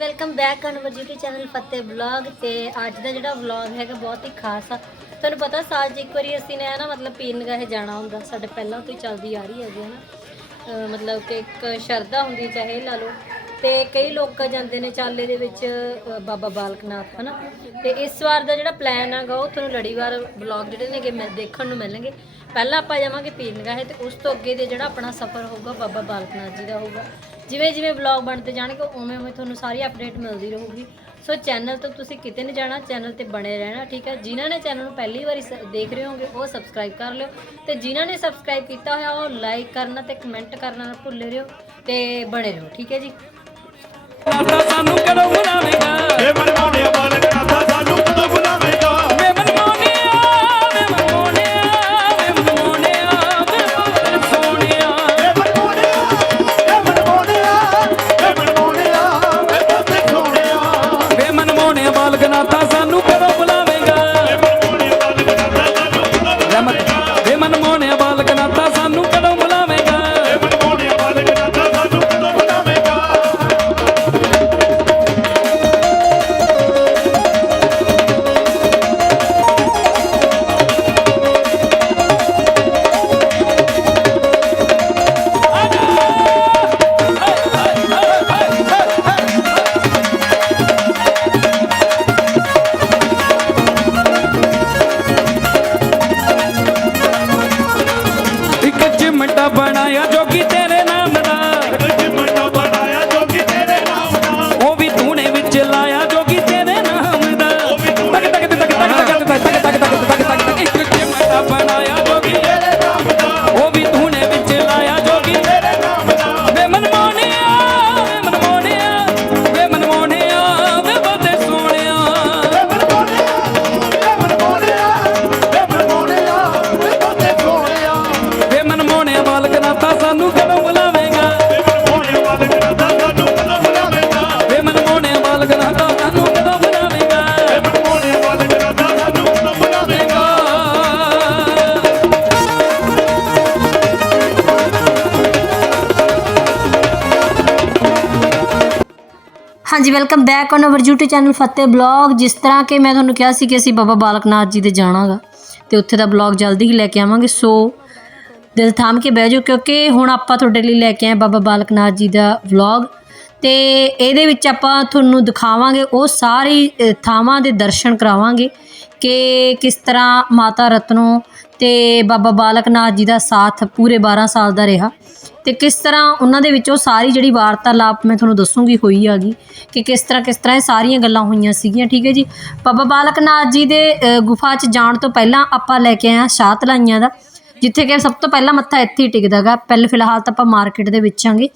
Welcome back ਕਰਨ ਵਰ YouTube channel ਫਤਿਹ vlog ਤੇ ਅੱਜ ਦਾ ਜਿਹੜਾ ਵਲੌਗ ਹੈਗਾ ਬਹੁਤ ਹੀ ਖਾਸ ਆ। ਤੁਹਾਨੂੰ ਪਤਾ ਸਾਲ 'ਚ ਇੱਕ ਵਾਰੀ ਅਸੀਂ ਨੇ ਨਾ ਮਤਲਬ ਪੀਰ ਨਗਾਹੇ ਜਾਣਾ ਹੁੰਦਾ ਸਾਡੇ ਪਹਿਲਾਂ ਤੋਂ ਹੀ ਚੱਲਦੀ ਆ ਰਹੀ ਹੈਗੀ ਹੈ ਨਾ। ਮਤਲਬ ਕਿ ਇੱਕ ਸ਼ਰਧਾ ਹੁੰਦੀ ਹੈ, ਚਾਹੇ ਲਾ ਲਓ। ਤੇ ਕਈ ਲੋਕ ਜਾਂਦੇ ਨੇ ਚਾਲੇ ਦੇ ਵਿੱਚ ਅਹ ਬਾਬਾ ਬਾਲਕਨਾਥ ਹਨਾ। ਤੇ ਇਸ ਵਾਰ ਦਾ ਜਿਹੜਾ ਪਲਾਨ ਹੈਗਾ ਉਹ ਤੁਹਾਨੂੰ ਲੜੀਵਾਰ ਵਲੌਗ ਜਿਹੜੇ ਨੇਗੇ ਮੈਂ ਦੇਖਣ ਨੂੰ ਮਿਲਣਗੇ। ਪਹਿਲਾਂ ਆਪਾਂ ਜਾਵਾਂਗੇ ਪੀਰ ਨਗਾਹੇ ਤੇ ਉਸ ਤੋਂ ਅੱਗੇ ਦੇ ਜਿਹੜਾ ਆਪਣਾ ਸਫ਼ਰ ਹੋਊਗਾ ਬਾਬਾ ਬਾਲਕਨਾਥ ਜੀ ਦਾ ਹੋਊਗਾ। ਜਿਵੇਂ ਜਿਵੇਂ ਵਲੌਗ ਬਣਦੇ ਜਾਣਗੇ, ਉਵੇਂ ਉਵੇਂ ਤੁਹਾਨੂੰ ਸਾਰੀ ਅਪਡੇਟ ਮਿਲਦੀ ਰਹੂਗੀ। ਸੋ ਚੈਨਲ ਤੋਂ ਤੁਸੀਂ ਕਿਤੇ ਨਹੀਂ ਜਾਣਾ ਚੈਨਲ ਤੇ ਬਣੇ ਰਹਿਣਾ, ਠੀਕ ਹੈ? ਜਿਨ੍ਹਾਂ ਨੇ ਚੈਨਲ ਨੂੰ ਪਹਿਲੀ ਵਾਰੀ ਸ- ਦੇਖ ਰਹੇ ਹੋਗੇ ਉਹ ਸਬਸਕ੍ਰਾਈਬ ਕਰ ਲਿਓ। ਤੇ ਜਿਨ੍ਹਾਂ ਨੇ ਸਬਸਕ੍ਰਾਈਬ ਕੀਤਾ ਹੋਇਆ, ਉਹ ਲਾਈਕ ਕਰਨਾ ਤੇ ਕਮੈਂਟ ਕਰਨਾ ਨਾ ਭੁੱਲੇ ਰਹੋ ਤੇ ਬਣੇ ਰਹੋ, ਠੀਕ ਹੈ ਜੀ? ਸਾਨੂੰ ਕਦੋਂ ਬੁਲਾਵੇਂਗਾ ਏ ਮਨਮੋਹਣਿਆ Natas. ਹਾਂਜੀ welcome back on our YouTube channel Fateh blog ਜਿਸ ਤਰ੍ਹਾਂ ਕਿ ਮੈਂ ਤੁਹਾਨੂੰ ਕਿਹਾ ਸੀ ਕਿ ਅਸੀਂ ਬਾਬਾ ਬਾਲਕਨਾਥ ਜੀ ਦੇ ਜਾਣਾਗਾ, ਤੇ ਉੱਥੇ ਦਾ ਬਲੌਗ ਜਲਦੀ ਹੀ ਲੈ ਕੇ ਆਵਾਂਗੇ। ਸੋ ਦਿਲ ਥਾਮ ਕੇ ਬਹਿ ਜਾਓ, ਕਿਉਂਕਿ ਹੁਣ ਆਪਾਂ ਤੁਹਾਡੇ ਲਈ ਲੈ ਕੇ ਆਏ ਬਾਬਾ ਬਾਲਕਨਾਥ ਜੀ ਦਾ ਵਲੌਗ ਤੇ ਇਹਦੇ ਵਿੱਚ ਆਪਾਂ ਤੁਹਾਨੂੰ ਦਿਖਾਵਾਂਗੇ, ਉਹ ਸਾਰੀ ਥਾਵਾਂ ਦੇ ਦਰਸ਼ਨ ਕਰਾਵਾਂਗੇ ਕਿ ਕਿਸ ਤਰ੍ਹਾਂ ਮਾਤਾ ਰਤਨੋ ਤੇ ਬਾਬਾ ਬਾਲਕਨਾਥ ਜੀ ਦਾ ਸਾਥ ਪੂਰੇ 12 ਸਾਲ ਦਾ ਰਿਹਾ। ਤੇ ਕਿਸ ਤਰ੍ਹਾਂ ਉਹਨਾਂ ਦੇ ਵਿੱਚੋਂ ਸਾਰੀ ਜਿਹੜੀ ਵਾਰਤਾਲਾਪ ਮੈਂ ਤੁਹਾਨੂੰ ਦੱਸੂਗੀ ਹੋਈ ਆਗੀ ਕਿ ਕਿਸ ਤਰ੍ਹਾਂ ਕਿਸ ਤਰ੍ਹਾਂ ਇਹ ਸਾਰੀਆਂ ਗੱਲਾਂ ਹੋਈਆਂ ਸੀਗੀਆਂ, ਠੀਕ ਹੈ ਜੀ? ਬਾਬਾ ਬਾਲਕ ਨਾਥ ਜੀ ਦੇ ਗੁਫਾ 'ਚ ਜਾਣ ਤੋਂ ਪਹਿਲਾਂ ਆਪਾਂ ਲੈ ਕੇ ਆਏ ਹਾਂ ਸ਼ਾਹਤਲਾਈਆਂ ਦਾ, ਜਿੱਥੇ ਕਿ ਸਭ ਤੋਂ ਪਹਿਲਾਂ ਮੱਥਾ ਇੱਥੇ ਹੀ ਟਿਕਦਾਗਾ ਪਹਿਲੇ ਫਿਲਹਾਲ ਤਾਂ ਆਪਾਂ ਮਾਰਕੀਟ ਦੇ ਵਿੱਚ ਆਂਗੇ।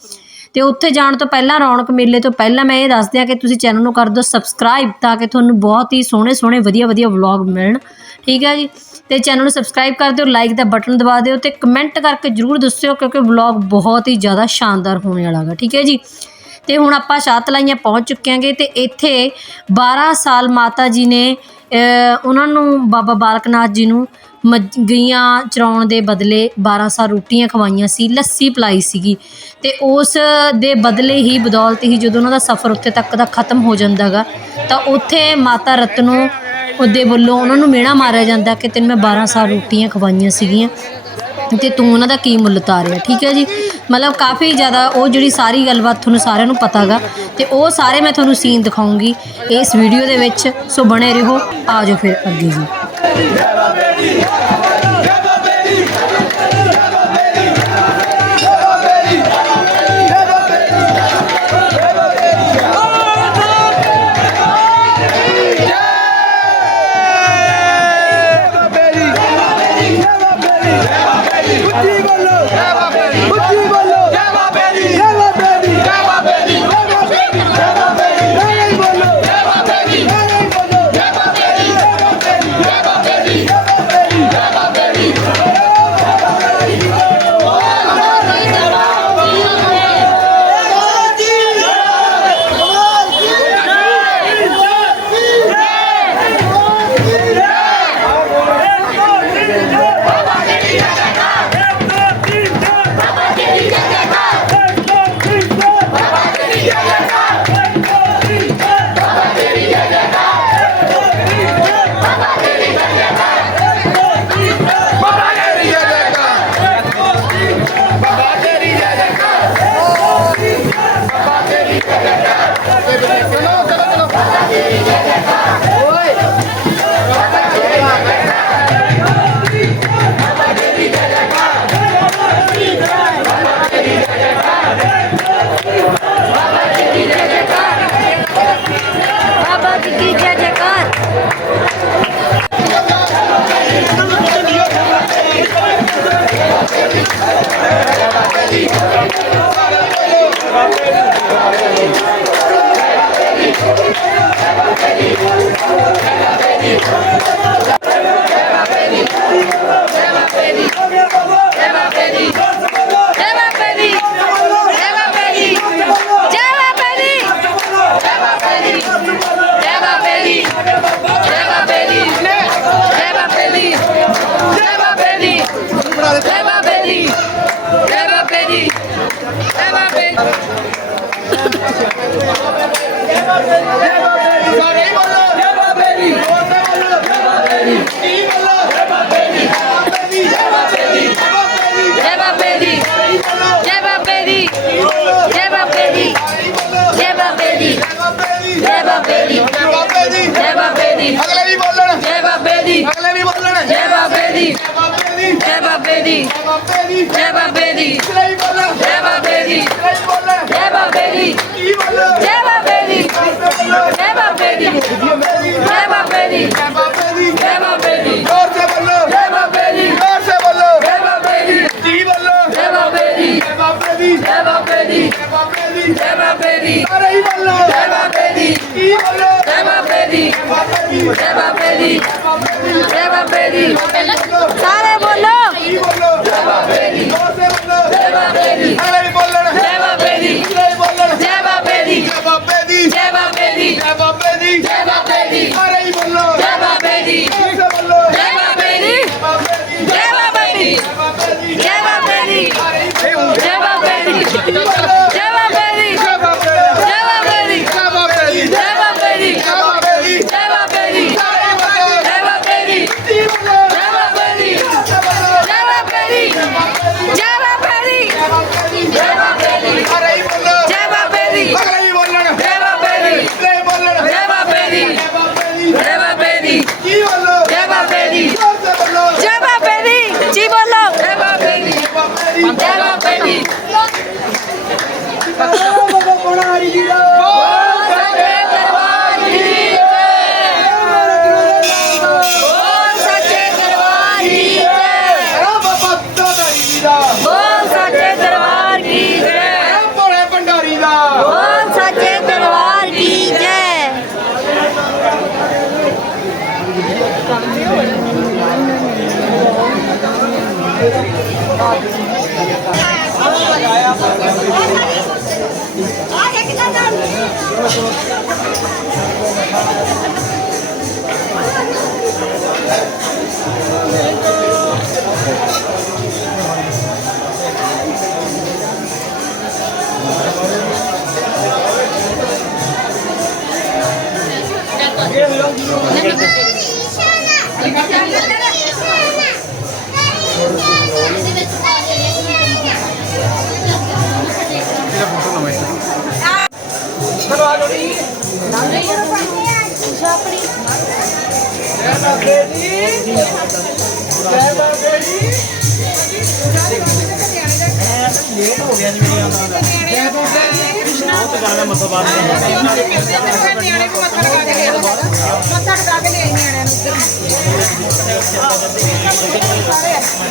ਤੇ ਉੱਥੇ ਜਾਣ ਤੋਂ ਪਹਿਲਾਂ, ਰੌਣਕ ਮੇਲੇ ਤੋਂ ਪਹਿਲਾਂ ਮੈਂ ਇਹ ਦੱਸ ਦਿਆਂ ਕਿ ਤੁਸੀਂ ਚੈਨਲ ਨੂੰ ਕਰ ਦਿਓ ਸਬਸਕ੍ਰਾਈਬ ਤਾਂ ਕਿ ਤੁਹਾਨੂੰ ਬਹੁਤ ਹੀ ਸੋਹਣੇ ਸੋਹਣੇ ਵਧੀਆ ਵਧੀਆ ਵਲੌਗ ਮਿਲਣ। ਠੀਕ ਹੈ ਜੀ? ਤੇ ਚੈਨਲ ਨੂੰ ਸਬਸਕ੍ਰਾਈਬ ਕਰ ਦਿਓ ਲਾਈਕ ਦਾ ਬਟਨ ਦਬਾ ਦਿਓ ਤੇ ਕਮੈਂਟ ਕਰਕੇ ਜਰੂਰ ਦੱਸਿਓ ਕਿਉਂਕਿ ਵਲੌਗ ਬਹੁਤ ਹੀ ਜ਼ਿਆਦਾ ਸ਼ਾਨਦਾਰ ਹੋਣੇ ਵਾਲਾ ਗਾ। ਠੀਕ ਹੈ ਜੀ? ਤੇ ਹੁਣ ਆਪਾਂ ਸ਼ਾਤਲਾਈਆਂ ਪਹੁੰਚ ਚੁੱਕੇ ਆਂਗੇ ਤੇ ਇੱਥੇ 12 ਸਾਲ ਮਾਤਾ ਜੀ ਨੇ ਉਹਨਾਂ ਨੂੰ ਬਾਬਾ ਬਾਲਕਨਾਥ ਜੀ ਨੂੰ ਮੱਝ- ਗਈਆਂ ਚਰਾਉਣ ਦੇ ਬਦਲੇ 12 ਸਾਲ ਰੋਟੀਆਂ ਖਵਾਈਆਂ ਸੀ, ਲੱਸੀ ਪਿਲਾਈ ਸੀਗੀ ਅਤੇ ਉਸ ਦੇ ਬਦਲੇ ਹੀ ਬਦੌਲਤ ਹੀ ਜਦੋਂ ਉਹਨਾਂ ਦਾ ਸਫ਼ਰ ਉੱਥੇ ਤੱਕ ਦਾ ਖਤਮ ਹੋ ਜਾਂਦਾ ਗਾ, ਤਾਂ ਉੱਥੇ ਮਾਤਾ ਰਤਨੋ ਉਹਦੇ ਵੱਲੋਂ ਉਹਨਾਂ ਨੂੰ ਮਿਹਣਾ ਮਾਰਿਆ ਜਾਂਦਾ ਕਿ ਤੈਨੂੰ ਮੈਂ 12 ਸਾਲ ਰੋਟੀਆਂ ਖਵਾਈਆਂ ਸੀਗੀਆਂ ਅਤੇ ਤੂੰ ਉਹਨਾਂ ਦਾ ਕੀ ਮੁੱਲ ਤਾਰਿਆ, ਠੀਕ ਹੈ ਜੀ? ਮਤਲਬ ਕਾਫੀ ਜ਼ਿਆਦਾ ਉਹ ਜਿਹੜੀ ਸਾਰੀ ਗੱਲਬਾਤ ਤੁਹਾਨੂੰ ਸਾਰਿਆਂ ਨੂੰ ਪਤਾ ਗਾ ਤੇ ਉਹ ਸਾਰੇ ਮੈਂ ਤੁਹਾਨੂੰ ਸੀਨ ਦਿਖਾਉਂਗੀ ਇਸ ਵੀਡੀਓ ਦੇ ਵਿੱਚ, ਸੋ ਬਣੇ ਰਹੋ, ਆ ਜਾਓ ਫਿਰ ਅੱਗੇ ਜੀ। ਹਾਂਜੀ ਹਾਂਜੀ ਵੀਡੀਓ ਆਉਂਦਾ ਬਹੁਤ ਜ਼ਿਆਦਾ ਮਸਾ ਬਾਤ ਨਿਆਣੇ ਨੂੰ ਮੱਥਾ ਲਗਾ ਕੇ ਲਿਆ ਮੱਥਾ ਲਗਾ ਕੇ ਲਿਆ ਨਿਆਣਿਆਂ ਨੂੰ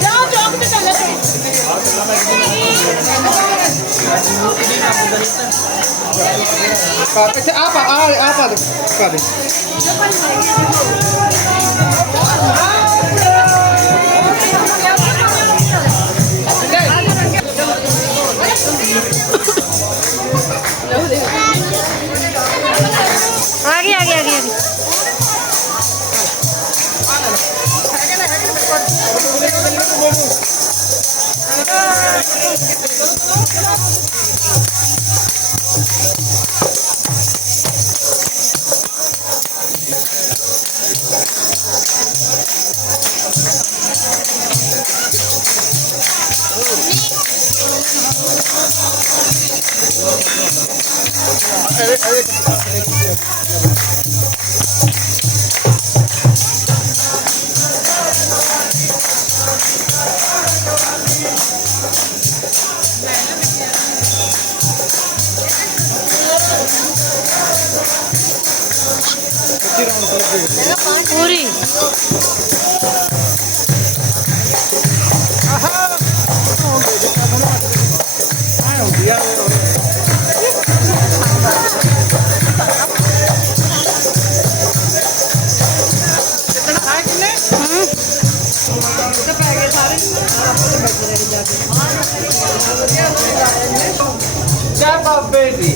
ਜਾਓ ਚੌਕ ਤੇ ਚੱਲੇ ਪਾ ਪਿੱਛੇ ਆ ਪਾ ਆ ਆ ਪਾ ਦੇ ਪਾ ਦੇ। ਆ ਗਈ ਆ ਗਈ ਆ ਗਈ ਆ ਗਈ। evet, evet. पूरी आहा ਜੈ ਬਾਬੇ ਦੀ।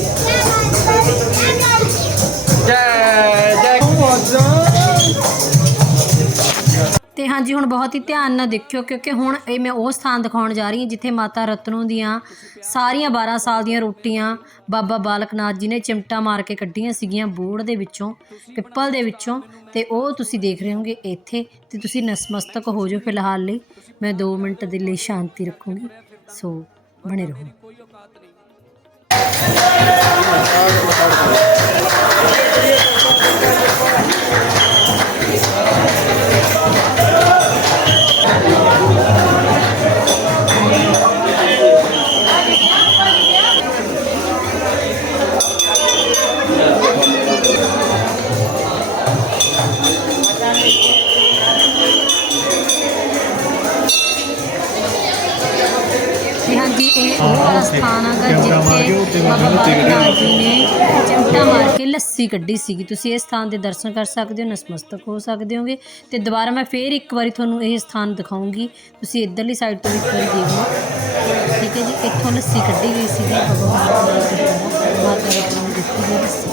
ਹਾਂਜੀ, ਹੁਣ ਬਹੁਤ ਹੀ ਧਿਆਨ ਨਾਲ ਦੇਖਿਓ, ਕਿਉਂਕਿ ਹੁਣ ਇਹ ਮੈਂ ਉਹ ਸਥਾਨ ਦਿਖਾਉਣ ਜਾ ਰਹੀ ਹਾਂ, ਜਿੱਥੇ ਮਾਤਾ ਰਤਨੂ ਦੀਆਂ ਸਾਰੀਆਂ 12 ਸਾਲ ਦੀਆਂ ਰੋਟੀਆਂ ਬਾਬਾ ਬਾਲਕ ਨਾਥ ਜੀ ਨੇ ਚਿਮਟਾ ਮਾਰ ਕੇ ਕੱਢੀਆਂ ਸੀਗੀਆਂ ਬੋੜ ਦੇ ਵਿੱਚੋਂ, ਪਿੱਪਲ ਦੇ ਵਿੱਚੋਂ, ਤੇ ਉਹ ਤੁਸੀਂ ਦੇਖ ਰਹੇ ਹੋਗੇ ਇੱਥੇ, ਤੇ ਤੁਸੀਂ ਨਸਮਸਤਕ ਹੋ ਜਾਓ ਫਿਲਹਾਲ ਲਈ। ਮੈਂ 2 ਮਿੰਟ ਦੇ ਲਈ ਸ਼ਾਂਤੀ ਰੱਖੂੰਗੀ, ਸੋ ਬਣੇ ਰਹੋ। ਜੀ ਹਾਂਜੀ ਇਹ ਉਹ ਵਾਲਾ ਸਥਾਨ ਹੈਗਾ ਜਿੱਥੇ ਬਾਬਾ ਬਾਲਕ ਨਾਥ ਜੀ ਨੇ ਚਿਮਟਾ ਮਾਰ ਕੇ ਲੱਸੀ ਕੱਢੀ ਸੀਗੀ। ਤੁਸੀਂ ਇਸ ਸਥਾਨ ਦੇ ਦਰਸ਼ਨ ਕਰ ਸਕਦੇ ਹੋ ਨਸਮਸਤਕ ਹੋ ਸਕਦੇ ਹੋਗੇ। ਤੇ ਦੁਬਾਰਾ ਮੈਂ ਫੇਰ ਇੱਕ ਵਾਰੀ ਤੁਹਾਨੂੰ ਇਹ ਸਥਾਨ ਦਿਖਾਉਂਗੀ। ਤੁਸੀਂ ਇੱਧਰਲੀ ਸਾਈਡ ਤੋਂ ਵੀ ਇੱਕ ਵਾਰੀ ਦੇਖ ਠੀਕ ਹੈ ਜੀ ਇੱਥੋਂ ਲੱਸੀ ਕੱਢੀ ਗਈ ਸੀਗੀ। ਬਾਬਾ ਬਾਲਕ ਨਾਥ ਜੀ ਮਾਤਾ ਰਤਨ ਨੂੰ ਦਿੱਤੀ ਗਈ ਲੱਸੀ?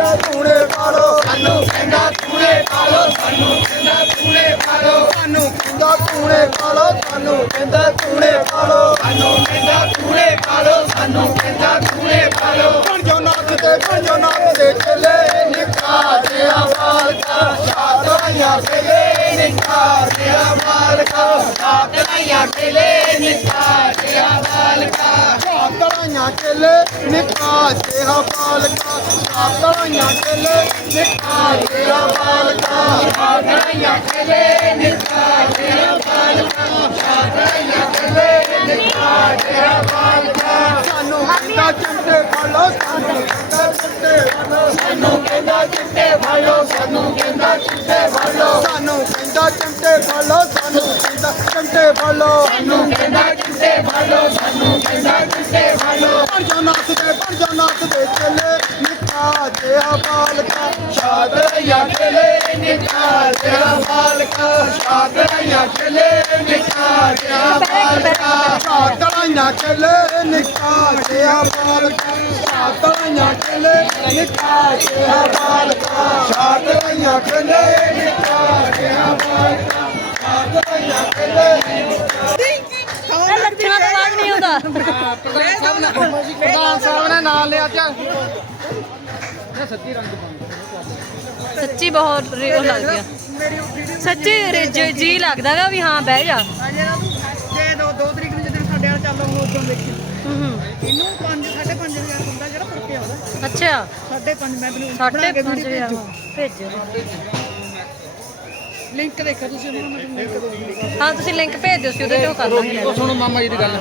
ਕਹਿੰਦਾ ਤੂਣੇ ਪਾਲੋ ਸਾਨੂੰ ਕਹਿੰਦਾ ਤੂਣੇ ਪਾਲੋ ਸਾਨੂੰ ਕਹਿੰਦਾ ਤੂਣੇ ਪਾਲੋ ਸਾਨੂੰ ਕਹਿੰਦਾ ਤੂਣੇ ਪਾਲੋ ਸਾਨੂੰ ਕਹਿੰਦਾ ਤੂਣੇ ਪਾਲੋ ਸਾਨੂੰ ਕਹਿੰਦਾ ਤੂਣੇ ਪਾਲੋ ਸਾਨੂੰ ਕਹਿੰਦਾ ਤੂਣੇ ਪਾਲੋ ਬਣ ਜਾਓ ਨਾਥ ਤੇ ਬਣ ਜਾਓ ਨਾਥ ਦੇ ਚੱਲੇ, ਨਿਕਾ ਦੇ ਆਵਾਜ਼ ਦਾ ਸ਼ਾਦਾਂ ਯਾ ਸੇ ਨਿਕਾ ਦੇ ਆਵਾਜ਼ ਆਪਣਾਈਆਂ ਟੇਲੇ ਨਿਕਾਟਿਆ ਬਾਲਕਾ ਆਪਣਾਈਆਂ ਟੇਲੇ ਨਿਕਾਟਿਆ ਬਾਲਕਾ ਆਪਣਾਈਆਂ ਟੇਲੇ ਨਿਕਾਟਿਆ ਬਾਲਕਾ ਆਪਣਾਈਆਂ ਟੇਲੇ ਨਿਕਾਟਿਆ ਬਾਲਕਾ ਆਪਣਾਈਆਂ ਟੇਲੇ ਨਿਕਾਟਿਆ ਬਾਲਕਾ ਸਾਨੂੰ ਕਹਿੰਦਾ ਚਿੰਤੇ ਫਾਲੋ ਸਾਨੂੰ ਕਹਿੰਦਾ ਚਿੰਤੇ ਫਾਲੋ ਸਾਨੂੰ ਕਹਿੰਦਾ ਚਿੰਤੇ ਫਾਲੋ ਸਾਨੂੰ ਕਹਿੰਦਾ ਚਿੰਤੇ ਫਾਲੋ ਸਾਨੂੰ కింద తింటే బలో సను కింద తింటే బలో అర్జునాథ్ దే అర్జునాథ్ దే చెల్లే ਜਿਆ ਮਾਲਕਾ ਸ਼ਾਦਰਿਆ ਚਲੇ ਨਿਕਾ ਜਿਆ ਮਾਲਕਾ ਸ਼ਾਦਰਿਆ ਚਲੇ ਨਿਕਾ ਜਿਆ ਮਾਲਕਾ ਸ਼ਾਦਰਿਆ ਚਲੇ ਨਿਕਾ ਜਿਆ ਮਾਲਕਾ ਸ਼ਾਦਰਿਆ ਚਲੇ ਨਿਕਾ ਜਿਆ ਮਾਲਕਾ ਸ਼ਾਦਰਿਆ ਚਲੇ ਨਿਕਾ ਜਿਆ ਮਾਲਕਾ ਸ਼ਾਦਰਿਆ ਚਲੇ ਪ੍ਰਧਾਨ ਸਾਹਿਬ ਨੇ ਨਾਲ ਲਿਆ ਅੱਜ ਸੱਚੀ ਬਹੁਤ ਰੇ- ਉਹ ਲੱਗ ਗਿਆ ਸੱਚੀ ਰੇ- ਜੀ- ਜੀ ਲੱਗਦਾਗਾ ਵੀ ਹਾਂ ਬਹਿ ਜਾ। ਜੇ ਦੋ ਦੋ ਤਰੀਕ ਨੂੰ ਜਦੋਂ ਸਾਡੇ ਵਾਲਾ ਚੱਲ ਆਉਂਗਾ ਉਦੋਂ ਦੇਖੀ। ਹੂੰ ਹੂੰ। ਇਹਨੂੰ 5 5.5 ਹਜ਼ਾਰ ਹੁੰਦਾ ਜਿਹੜਾ ਫੜ ਕੇ ਆਉਂਦਾ ਅੱਛਾ। 5.5 ਮੈਂ ਤੈਨੂੰ ਬਣਾ ਕੇ ਪੰਜ ਵੀਡੀਓ ਹਜ਼ਾਰ ਭੇਜੋ। ਲਿੰਕ ਦੇਖਿਆ ਤੁਸੀਂ ਉਹਨਾਂ? ਨੂੰ ਮੈਂ ਲਿੰਕ ਦੇ ਹਾਂ। ਤੁਸੀਂ ਲਿੰਕ ਭੇਜ ਦਿਓ ਸੀ ਉਹਦੇ ਤੇ ਉਹ ਕਰ ਲਾਂਗੇ। ਸੁਣੋ ਮਾਮਾ ਜੀ ਦੀ ਗੱਲ।